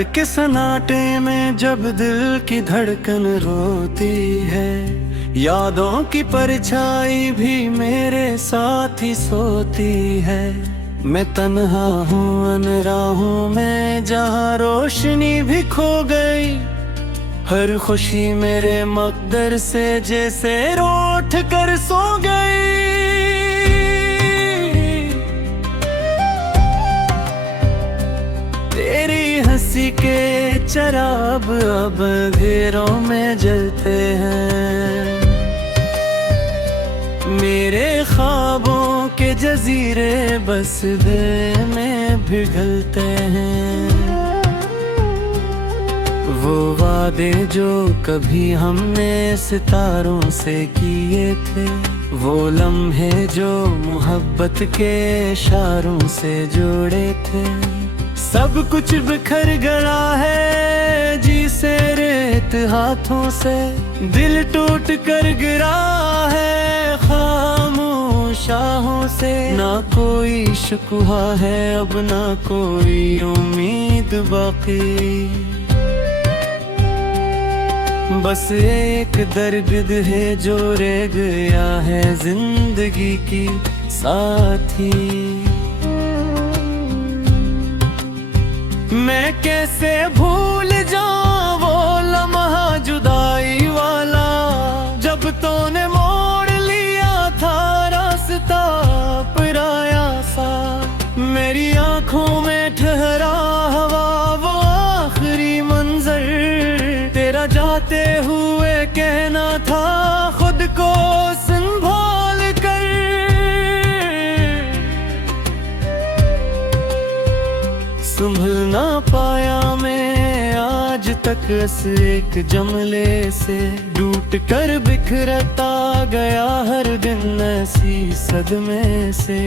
रात के सन्नाटे में जब दिल की धड़कन रोती है, यादों की परछाई भी मेरे साथ ही सोती है। मैं तन्हा हूँ अनराहों में जहाँ रोशनी भी खो गई, हर खुशी मेरे मकदर से जैसे रूठ कर सो गई। तेरी हंसी के चिराग अब अंधेरों में जलते हैं, मेरे ख्वाबों के जजीरे बस दिल में पिघलते हैं। वो वादे जो कभी हमने सितारों से किए थे, वो लम्हे जो मोहब्बत के इशारों से जोड़े थे, सब कुछ बिखर गया है जी से रेत हाथों से। दिल टूट कर गिरा है खामोशाहों से, ना कोई शिकवा है अब ना कोई उम्मीद बाकी। बस एक दर्द है जो रह गया है जिंदगी की साथी। मैं कैसे भूल जाऊं वो लम्हा जुदाई वाला, जब तूने मोड़ लिया था रास्ता पराया सा। मेरी आंखों में ठहरा हवा वो आखिरी मंजर, तेरा जाते हुए कहना था खुद को संभाल कर। संभल ना पाया मैं आज तक एक जमले से, टूट कर बिखरता गया हर दिन ऐसी सदमे से।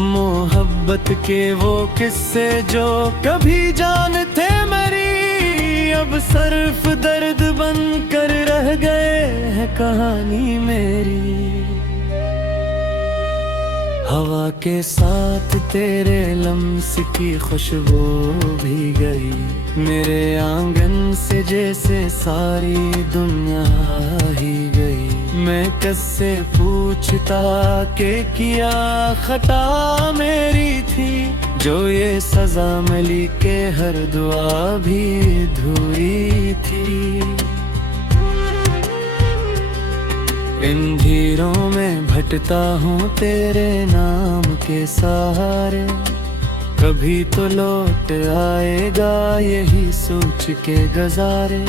मोहब्बत के वो किस्से जो कभी जान थे मेरी, अब सिर्फ दर्द बन कर रह गए हैं कहानी मेरी। हवा के साथ तेरे लम्स की खुशबू भी गई, मेरे आंगन से जैसे सारी दुनिया ही गई। मैं किससे पूछता कि किया खता मेरी थी, जो ये सजा मिली के हर दुआ भी अधूरी थी। इन धीरों में भटता हूँ तेरे नाम के सहारे, कभी तो लौट आएगा यही सोच के गुजारे।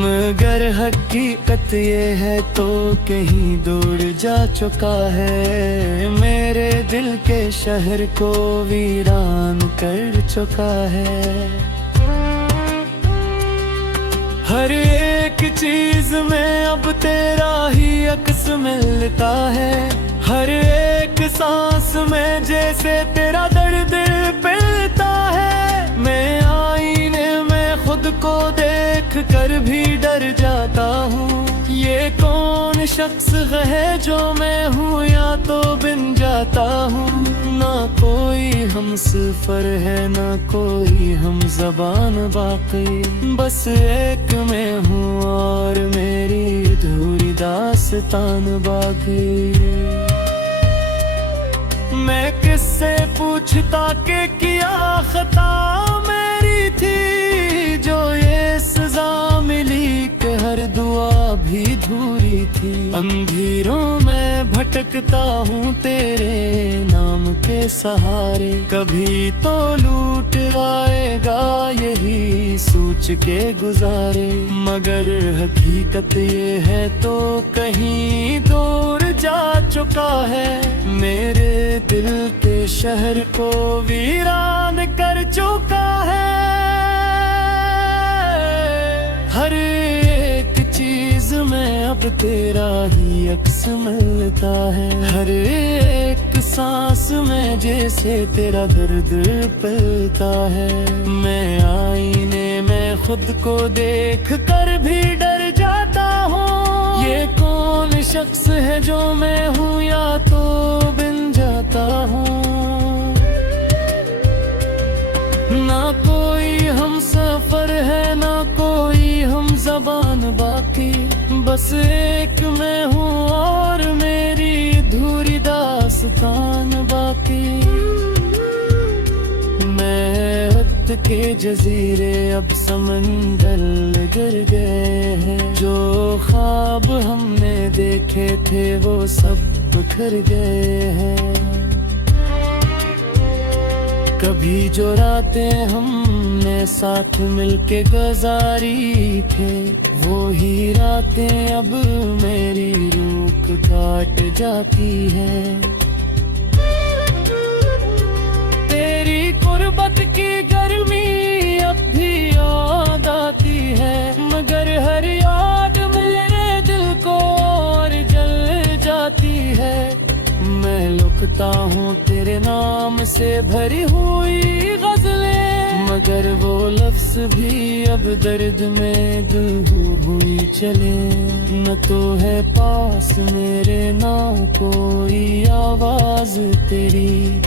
मगर हकीकत ये है तो कहीं दूर जा चुका है, मेरे दिल के शहर को वीरान कर चुका है। हर एक चीज में अब तेरा ही अक्स मिलता है, हर एक सांस में जैसे तेरा दर्द पिलता है। मैं आईने में खुद को देख कर भी डर जाता हूँ, ये कौन शख्स है जो मैं हूँ या तो बिन जाता हूँ। ना कोई हम सफर है ना कोई हम ज़बान बाकी, बस एक मैं हूँ और मेरी अधूरी दास्तान बाकी। मैं किससे पूछता कि क्या खता मेरी थी, जो ये सजा मिली कि हर दुआ भी अधूरी थी। अंधेरों में भटकता हूँ तेरे नाम के सहारे, कभी तो लूट आएगा यही सोच के गुजारे। मगर हकीकत ये है तो कहीं दूर जा चुका है, मेरे दिल के शहर को वीरान कर चुका है। हर एक चीज में अब तेरा ही अक्स मिलता है, हर एक सांस में जैसे तेरा दर्द पिलता है। मैं आईने में खुद को देख कर भी डर जाता हूँ, ये कौन शख्स है जो मैं हूँ या तो बिन जाता हूँ। ना कोई हम सफर बस एक मैं हूँ और मेरी अधूरी दास्तान बाकी। मैं वक्त के जजीरे अब समंदर गिर गए हैं। जो ख्वाब हमने देखे थे वो सब बिखर गए हैं। कभी जो रातें हमने साथ मिलके गुजारी थे, वो ही रातें अब मेरी रूह काट जाती है। तेरी गुर्बत की गर्मी अब भी याद आती है, मगर हर याद मेरे दिल को और जल जाती है। मैं लिखता हूँ तेरे नाम से भरी हुई गजलें, मगर वो लफ्ज भी अब दर्द में दिल हुई चले। न तो है पास मेरे ना कोई आवाज तेरी,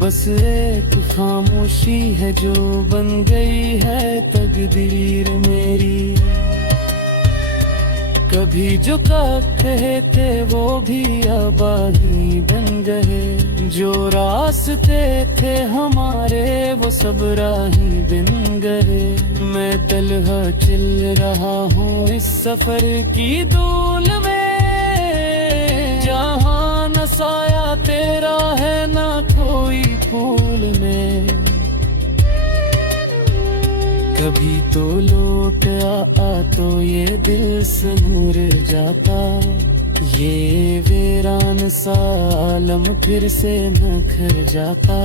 बस एक खामोशी है जो बन गई है तकदीर मेरी। कभी जो कहे थे वो भी आबादी बन गए, जो रास्ते थे हमारे वो सब राही बन गए। मैं तन्हा चल रहा हूँ इस सफर की धूल में, जहाँ न साया तेरा है ना कोई फूल में। कभी तो लौट आ तो ये दिल से नूर जाता, ये वीरान सा आलम फिर से निखर जाता।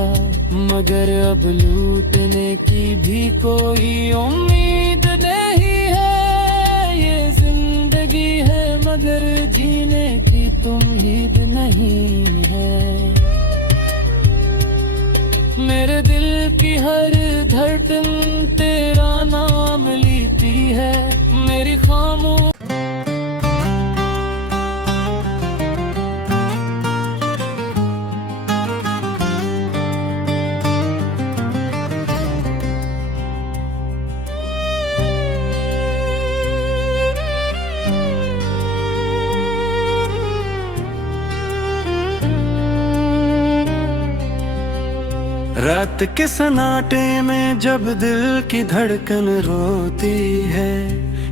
मगर अब लूटने की भी कोई उम्मीद नहीं है। ये जिंदगी है मगर जीने की उम्मीद नहीं है। मेरे दिल की हर धड़कन तेरा नाम लेती है, मेरी खामोश। रात के सन्नाटे में जब दिल की धड़कन रोती है,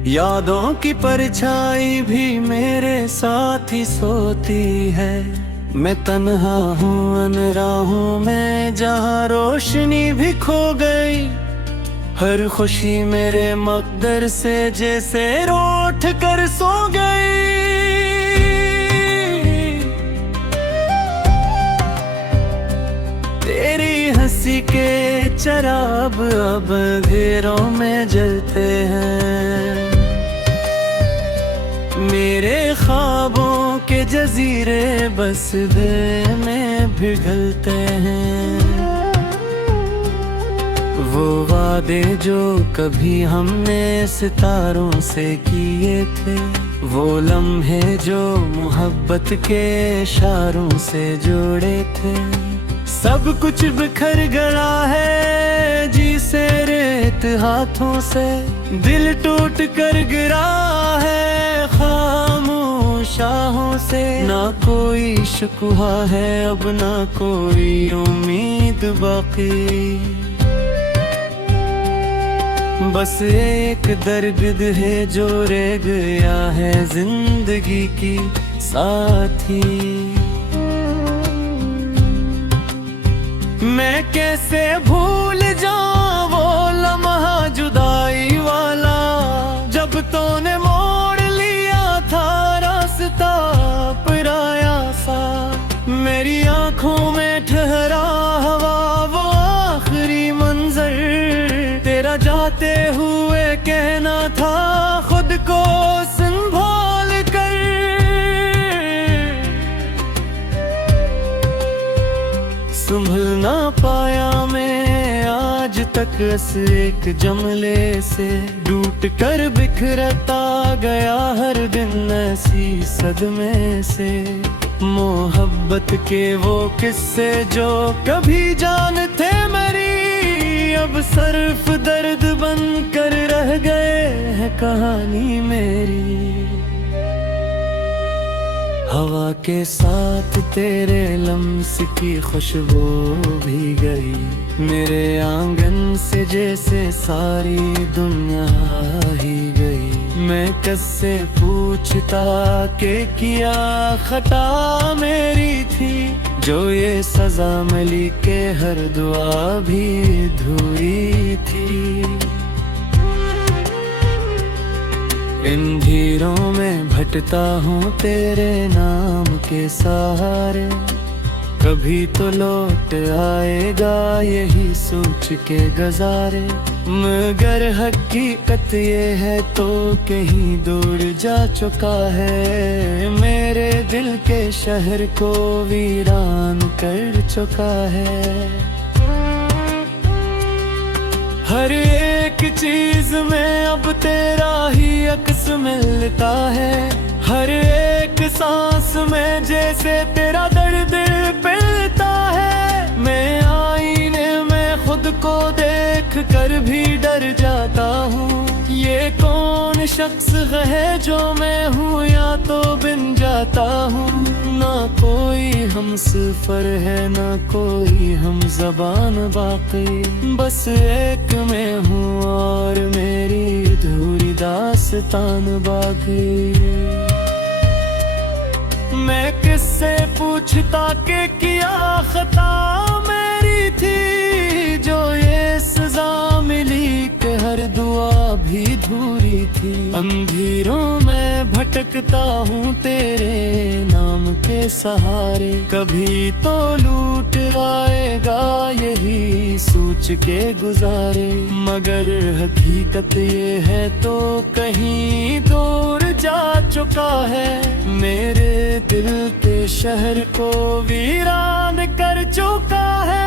यादों की परछाई भी मेरे साथ ही सोती है। मैं तन्हा हूँ अनराहों में जहाँ रोशनी भी खो गई, हर खुशी मेरे मकदर से जैसे रूठ कर सो गई। हंसी के चराग अब अंधेरों में जलते हैं, मेरे ख्वाबों के जजीरे बस दिल में पिघलते हैं। वो वादे जो कभी हमने सितारों से किए थे, वो लम्हे जो मोहब्बत के इशारों से जोड़े थे, सब कुछ बिखर गया है जी से रेत हाथों से। दिल टूट कर गिरा है खामोश आहों से। ना कोई शिकवा है अब ना कोई उम्मीद बाकी, बस एक दर्द है जो रह गया है जिंदगी की साथी। मैं कैसे भूल जाऊं वो लम्हा जुदाई वाला, जब तूने मोड़ लिया था रास्ता पराया सा। मेरी आंखों में ठहरा हवा वो आखिरी मंजर, तेरा जाते हुए कहना था खुद को संभाल कर। संभल ना पाया मैं आज तक एक जमले से, टूट कर बिखरता गया हर दिन ऐसी सदमे से। मोहब्बत के वो किस्से जो कभी जान थे मेरी, अब सिर्फ दर्द बन कर रह गए हैं कहानी मेरी। हवा के साथ तेरे लम्स की खुशबू भी गई। मेरे आंगन से जैसे सारी दुनिया ही गई। मैं किससे पूछता के किया खता मेरी थी, जो ये सजा मिली के हर दुआ भी अधूरी थी। इन भीड़ों में भटता हूँ तेरे नाम के सहारे, कभी तो लौट आएगा यही सोच के गुजारे। मगर हकीकत ये है तो कहीं दूर जा चुका है, मेरे दिल के शहर को वीरान कर चुका है। हर एक चीज में अब तेरा ही अक्स मिलता है, हर एक सांस में जैसे तेरा दर्द पिलता है। मैं आईने में खुद को देख कर भी डर जाता हूँ, ये कौन शख्स है जो मैं हूँ या तो बिन जाता हूँ। ना कोई हम सफर है ना कोई हम ज़बान बाकी, बस एक मैं हूँ और मेरी अधूरी दास्तान बाकी। मैं किससे पूछता के किया खता मेरी थी, जो ये सजा मिली के हर दुआ भी अधूरी थी। अंधेरों में भटकता हूँ तेरे नाम के सहारे, कभी तो लूट आएगा यही सोच के गुजारे। मगर हकीकत ये है तो कहीं दूर जा चुका है, मेरे दिल के शहर को वीरान कर चुका है।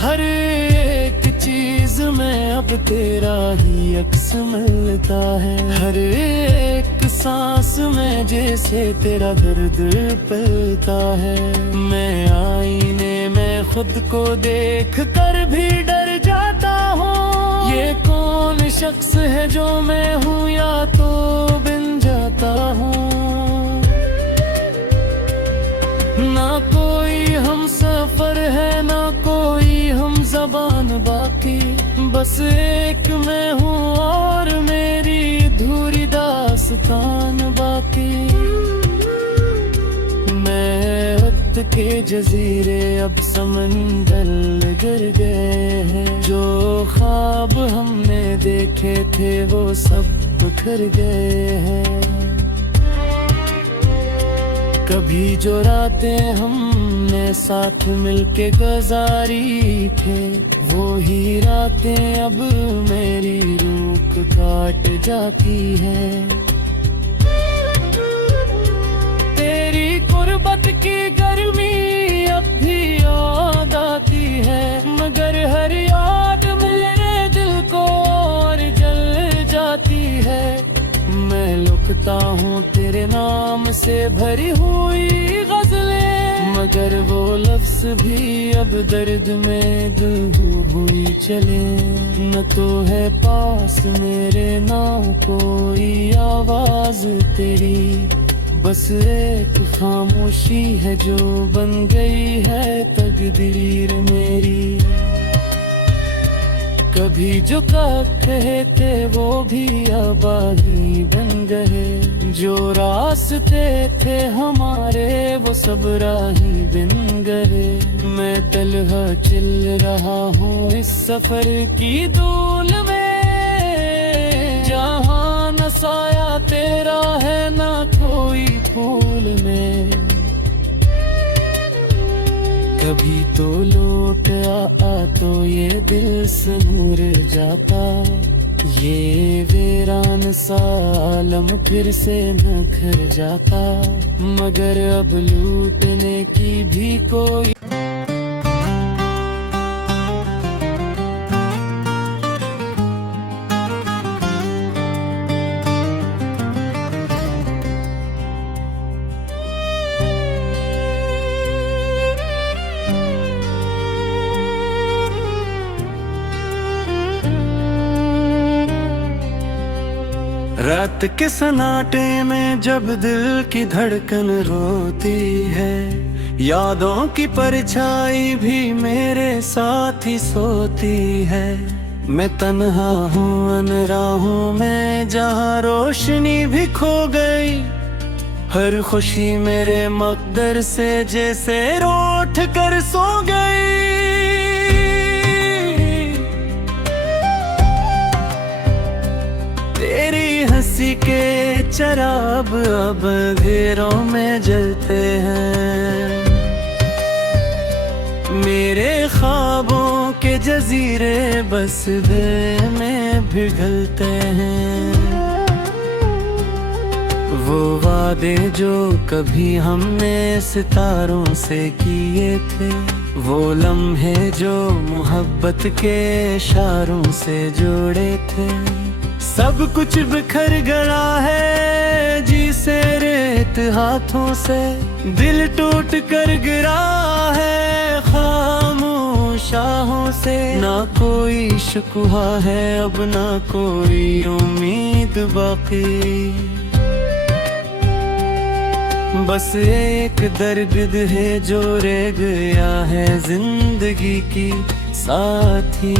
हर एक चीज में अब तेरा ही अक्स मिलता है, हर एक सांस में जैसे तेरा दर्द पिलता है। मैं आईने में खुद को देख कर भी डर जाता हूँ, ये कौन शख्स है जो मैं हूँ या तो बिन जाता हूँ। ना कोई हम सफर है ना कोई हम ज़बान बाकी, बस एक मैं हूँ और मेरी अधूरी दास्तान बाकी। मैं वक्त के जजीरे अब समंदर गिर गए हैं, जो ख्वाब हमने देखे थे वो सब बिखर गए हैं। कभी जो रातें हमने साथ मिलके गुजारी थे, वो ही रातें अब मेरी रूह काट जाती है। तेरी गुर्बत की गर्मी अब भी याद आती है, मगर हर याद मेरे दिल को और जल जाती है। मैं लिखता हूँ तेरे नाम से भरी हुई गजलें, मगर वो लफ्ज भी अब दर्द में डूबी हुई चले। न तो है पास मेरे ना कोई आवाज तेरी, बस एक खामोशी है जो बन गई है तकदीर मेरी। कभी जो कहते वो भी आबादी बन गए, जो रास्ते थे हमारे वो सब राही बिन गए। मैं तन्हा चल रहा हूँ इस सफर की धूल में, जहाँ न साया तेरा है ना कोई फूल में। कभी तो लौट आ तो ये दिल से नूर जाता, ये वीरान सा आलम फिर से निखर जाता। मगर अब लूटने की भी कोई रात रात के सन्नाटे में जब दिल की धड़कन रोती है, यादों की परछाई भी मेरे साथ ही सोती है। मैं तन्हा हूँ अनराहों में जहाँ रोशनी भी खो गई, हर खुशी मेरे मकदर से जैसे रूठ कर सो गई। तेरी हंसी के चिराग अब अंधेरों में जलते हैं, मेरे ख्वाबों के जजीरे बस दिल में पिघलते हैं। वो वादे जो कभी हमने सितारों से किए थे, वो लम्हे जो मोहब्बत के इशारों से जोड़े थे, सब कुछ बिखर गया है जी से रेत हाथों से। दिल टूट कर गिरा है खामोशाहों से, ना कोई शिकवा है अब ना कोई उम्मीद बाकी, बस एक दर्द है जो रह गया है जिंदगी की साथी।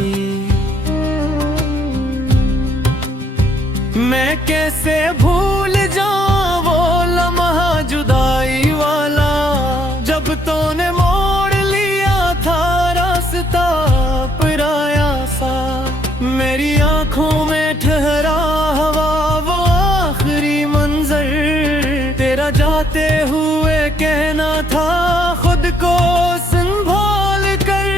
मैं कैसे भूल जाऊं वो लम्हा जुदाई वाला, जब तूने मोड़ लिया था रास्ता पराया सा। मेरी आंखों में ठहरा हवा वो आखिरी मंजर, तेरा जाते हुए कहना था खुद को संभाल कर।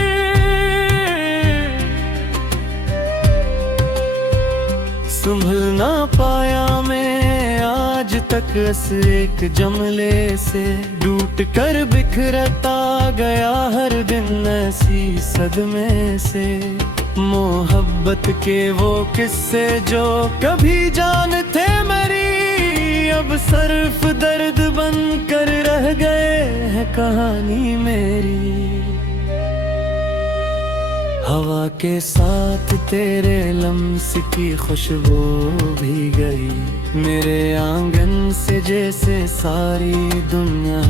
संभल ना पाया मैं आज तक एक जमले से, टूट कर बिखरता गया हर दिन ऐसी सदमे से। मोहब्बत के वो किस्से जो कभी जान थे मेरी, अब सिर्फ दर्द बन कर रह गए हैं कहानी मेरी। हवा के साथ तेरे लम्स की खुशबू भी गई, मेरे आंगन से जैसे सारी दुनिया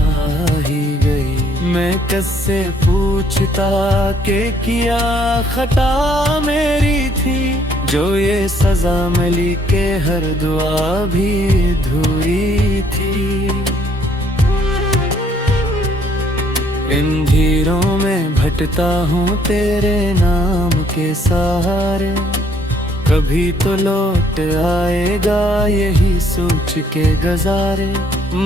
ही गई। मैं किससे पूछता के किया खता मेरी थी, जो ये सजा मिली के हर दुआ भी अधूरी थी। इन धीरों में भटता हूँ तेरे नाम के सहारे, कभी तो लौट आएगा यही सोच के गुजारे।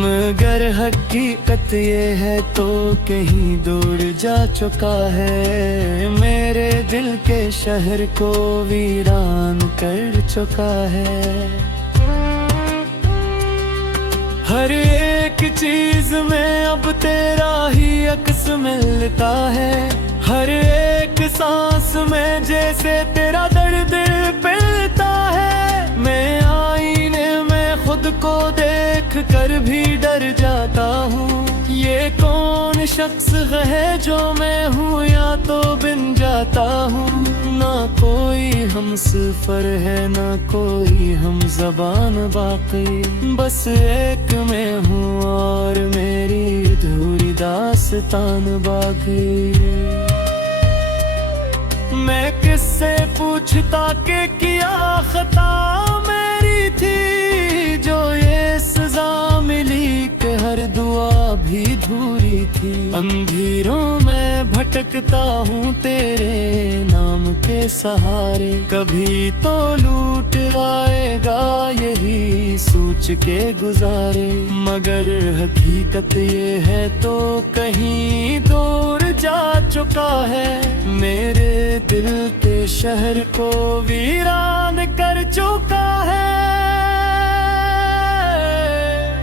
मगर हकीकत ये है तो कहीं दूर जा चुका है, मेरे दिल के शहर को वीरान कर चुका है। हर एक चीज में अब तेरा ही अक्स मिलता है, हर एक सांस में जैसे तेरा दर्द पिलता है। मैं आईने में खुद को देख कर भी डर जाता हूँ, ये कौन शख्स है जो मैं हूँ या तो बिन जाता हूँ। ना कोई हम सफर है ना कोई हम ज़बान बाकी, बस एक मैं हूँ और मेरी अधूरी दास्तान बाकी। मैं किससे पूछता के किया खता मेरी थी, जो ये सजा मिली के हर दुआ भी अधूरी थी। अंधेरों में भटकता हूँ तेरे नाम के सहारे, कभी तो लूट आएगा यही सोच के गुजारे। मगर हकीकत ये है तो कहीं दूर जा चुका है, मेरे दिल के शहर को वीरान कर चुका है।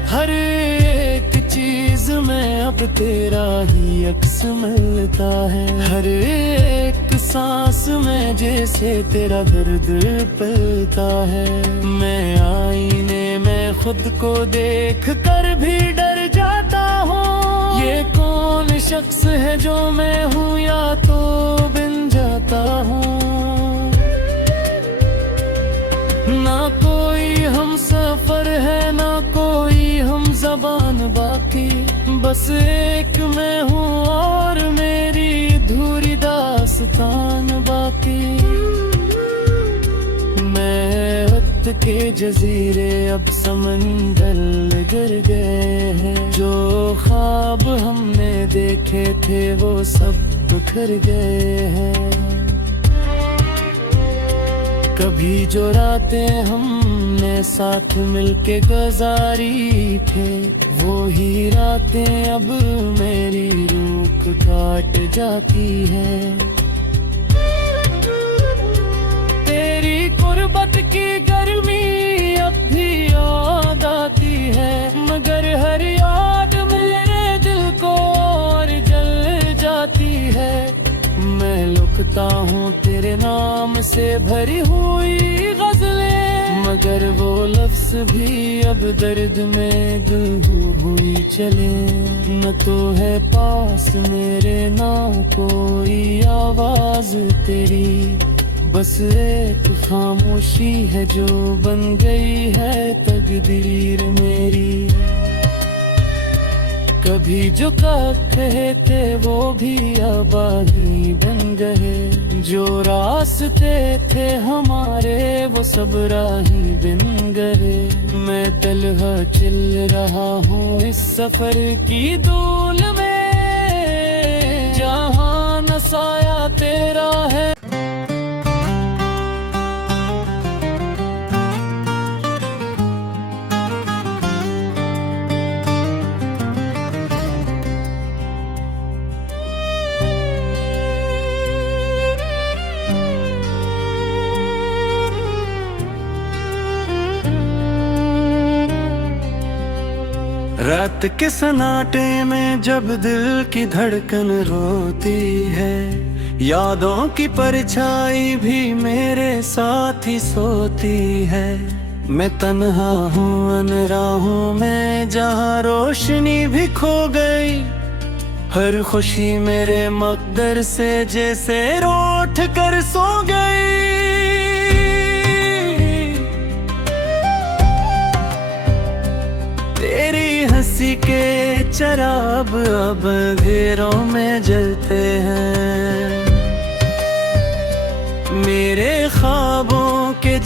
हर एक चीज में अब तेरा ही अक्स मिलता है, हर एक सांस में जैसे तेरा दर्द पिलता है। मैं आईने में खुद को देख कर भी डर जाता हूँ, ये कौन शख्स है जो मैं हूँ या तो बिन जाता हूँ। ना कोई हम सफर बस एक मैं हूँ और मेरी अधूरी दास्तान बाकी। मैं वक्त के जजीरे अब समंदर गिर गए हैं। जो ख्वाब हमने देखे थे वो सब बिखर गए हैं। कभी जो रातें हमने साथ मिलके गुजारी थे, वो ही रातें अब मेरी रूह काट जाती है। तेरी गुर्बत की गर्मी अब भी याद आती है, मगर हर याद मेरे दिल को और जल जाती है। मैं लिखता हूँ तेरे नाम से भरी हुई गजलें, मगर वो लफ्ज भी अब दर्द में गुम हुई चले। न तो है पास मेरे ना कोई आवाज तेरी, बस एक खामोशी है जो बन गई है तकदीर मेरी। कभी जो कहे थे वो भी आबादी बन गए, जो रास्ते थे हमारे वो सब राही बन गए। मैं तन्हा चल रहा हूँ इस सफर की धूल में, जहाँ न साया तेरा है। रात के सन्नाटे में जब दिल की धड़कन रोती है, यादों की परछाई भी मेरे साथ ही सोती है। मैं तन्हा हूँ अनराहों में जहाँ रोशनी भी खो गई, हर खुशी मेरे मकदर से जैसे रूठ कर सो गई। तेरी हंसी के चराग अब अंधेरों में जलते हैं, मेरे ख्वाबों के